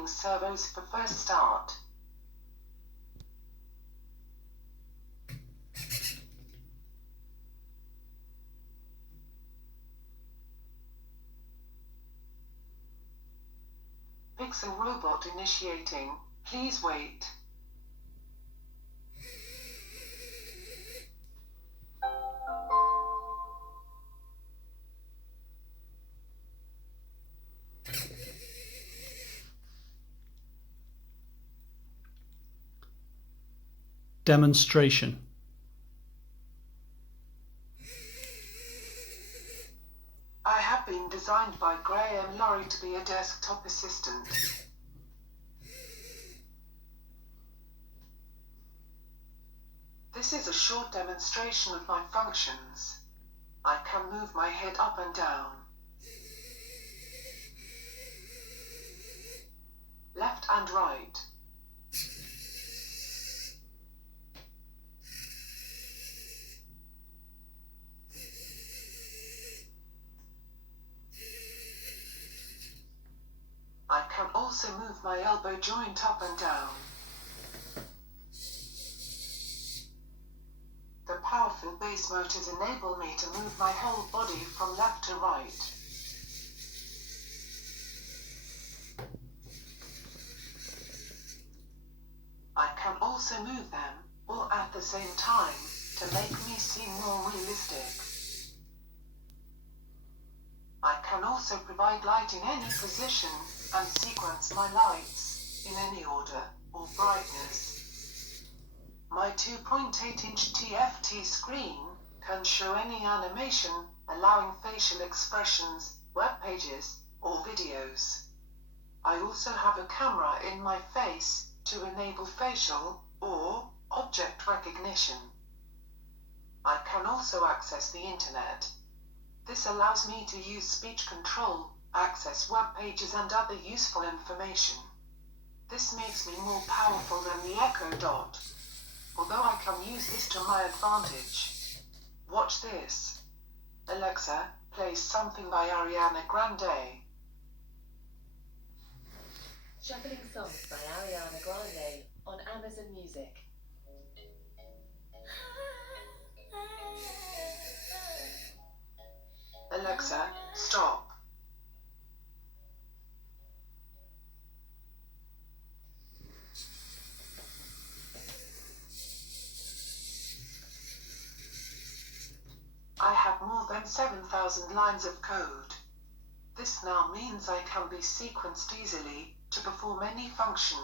programming servos for first start. Pixel robot initiating. Please wait. Demonstration. I have been designed by Graham Laurie to be a desktop assistant. This is a short demonstration of my functions. I can move my head up and down, left and right. I can also move my elbow joint up and down. The powerful base motors enable me to move my whole body from left to right. I can also move them all at the same time to make me seem more realistic. I can also provide light in any position and sequence my lights in any order or brightness. My 2.8-inch TFT screen can show any animation, allowing facial expressions, web pages, or videos. I also have a camera in my face to enable facial or object recognition. I can also access the internet. This allows me to use speech control, access web pages and other useful information. This makes me more powerful than the Echo Dot, although I can use this to my advantage. Watch this. Alexa, play something by Ariana Grande. Shuffling songs by Ariana Grande on Amazon Music. Alexa, stop. I have more than 7,000 lines of code. This now means I can be sequenced easily to perform any function.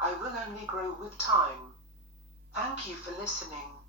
I will only grow with time. Thank you for listening.